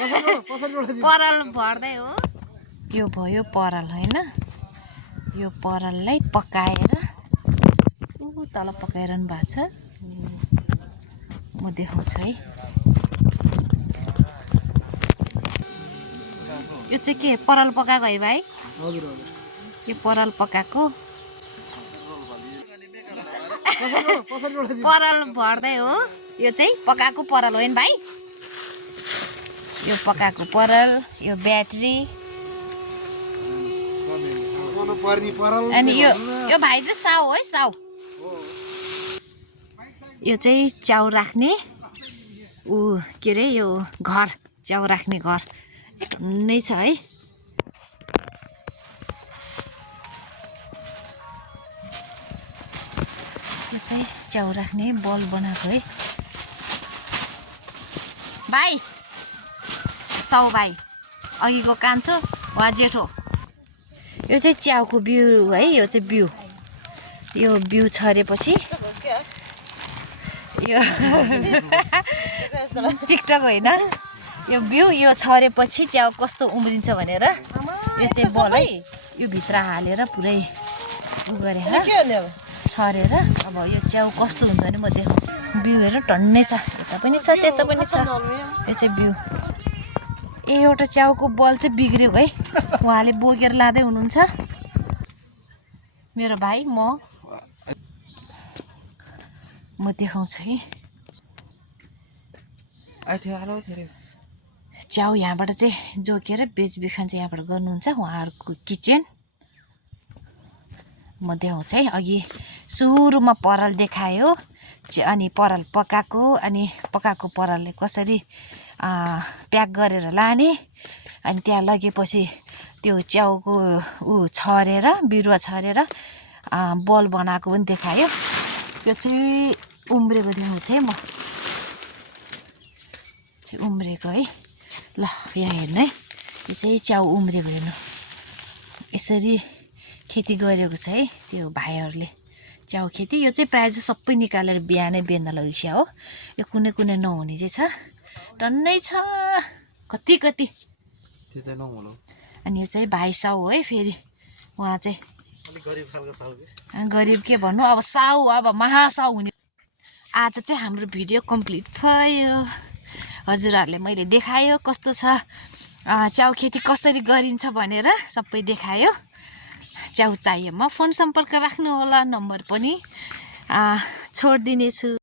पराल भर्दै हो। यो भयो पराल हैन, यो पराललाई पकाएर तल पकाइरहनु भएको छ। म देखाउँछु है। यो चाहिँ के पराल पकाएको है भाइ? हजुर यो पराल पकाएको पराल भर्दै हो। यो चाहिँ पकाएको पराल हो नि भाइ? यो पकाएको पराल, यो ब्याट्री अनि यो भाइ चाहिँ साउ है, साउ। यो चाहिँ च्याउ राख्ने के अरे यो घर, च्याउ राख्ने घर नै छ है। यो चाहिँ च्याउ राख्ने बल बनाएको है भाइ। साउ भाइ अघिको कान्छो वा जेठो। यो चाहिँ च्याउको बिउ है, यो चाहिँ बिउ। यो बिउ छरेपछि यो टिकटक होइन, यो बिउ यो छरेपछि च्याउ कस्तो उम्रिन्छ भनेर यो चाहिँ बल है, यो भित्र हालेर पुरै उ गरेर छरेर अब यो च्याउ कस्तो हुन्छ भने म देखाउँछु। बिउ हेर टन्नै छ, यता पनि छ त्यता पनि छ। यो चाहिँ बिउ। एउटा च्याउको बल चाहिँ बिग्रियो है, उहाँले बोकेर लाँदै हुनुहुन्छ। मेरो भाइ म देखाउँछु है। च्याउ यहाँबाट चाहिँ जोकेर बेचबिखन चाहिँ यहाँबाट गर्नुहुन्छ उहाँहरूको किचन। म देखाउँछु है। अघि सुरुमा पराल देखायो, अनि पराल पकाएको, अनि पकाएको परालले कसरी प्याक गरेर लाने, अनि त्यहाँ लगेपछि त्यो च्याउको छरेर बिरुवा छरेर बल बनाएको पनि देखायो। यो चाहिँ उम्रेको देखाउँछु है म। चाहिँ उम्रेको है। ल यहाँ हेर्नु है, यो चाहिँ च्याउ उम्रेको हेर्नु। यसरी खेती गरेको छ है त्यो भाइहरूले, च्याउ खेती। यो चाहिँ प्रायः चाहिँ सबै निकालेर बिहानै बेच्न लगिस्या हो। यो कुनै कुनै नहुने चाहिँ छ, टन्नै छ कति कति। अनि यो चाहिँ भाइ साउ है। फेरि उहाँ चाहिँ गरिब के भन्नु, अब साउ, अब महासाउ हुने। आज चाहिँ हाम्रो भिडियो कम्प्लिट भयो। हजुरहरूले मैले देखायो कस्तो छ च्याउ खेती कसरी गरिन्छ भनेर सबै देखायो। च्याउ चाहिएमा फोन सम्पर्क राख्नु होला, नम्बर पनि छोडिदिनेछु।